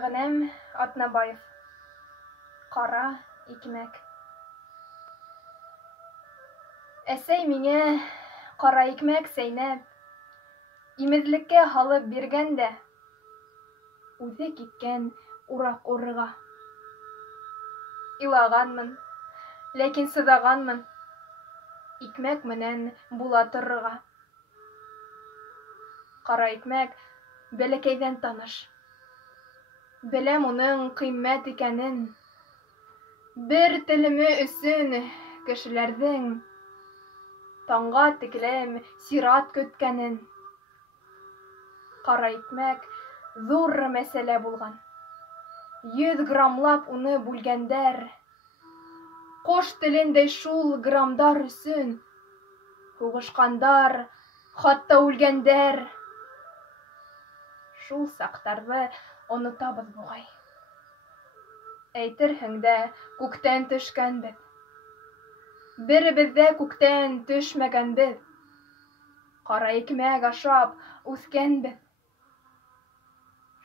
Мәгънәм Атнабаев. Ҡара икмәк. Әсәй миңә ҡара икмәк сәйнәп, имеҙлеккә һалып биргән дә, үҙе киткән ураҡ урырға. Илағанмын, ләкин сыҙағанмын, икмәк менән була торорға. Ҡара икмәк бәләкәйҙән таныш. Беләм уның ҡиммәт икәнен. Бер телеме өсөн кешеләрҙең таңға тиклем сират көткәнен. Ҡара икмәк ҙур мәсьәлә булған. 100 грамлап уны бүлгәндәр. Ҡош телендәй шул грамдар өсөн һуғышҡандар, хатта үлгәндәр. Шул саҡтарҙы онотабыҙ буғай. Әйтерһең дә күктән төшкәнбеҙ. Беребеҙ ҙә күктән төшмәгәнбеҙ. Ҡара икмәк ашап үҫкәнбеҙ.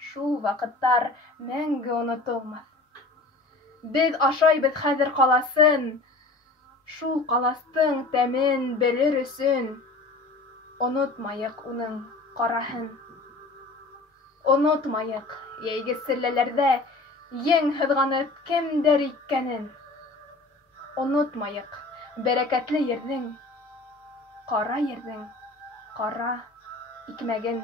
Шул ваҡыттар мәңге онотолмаҫ. Беҙ ашайбыҙ хәҙер ҡаласын. Шул ҡаластың тәмен белер өсөн онотмайыҡ уның ҡараһын. Онотмайыҡ йәйге селләләрҙә ең һыҙғанып кемдәр иккәнен. Онотмайыҡ бәрәкәтле ерҙең, ҡара ерҙең ҡара икмәген.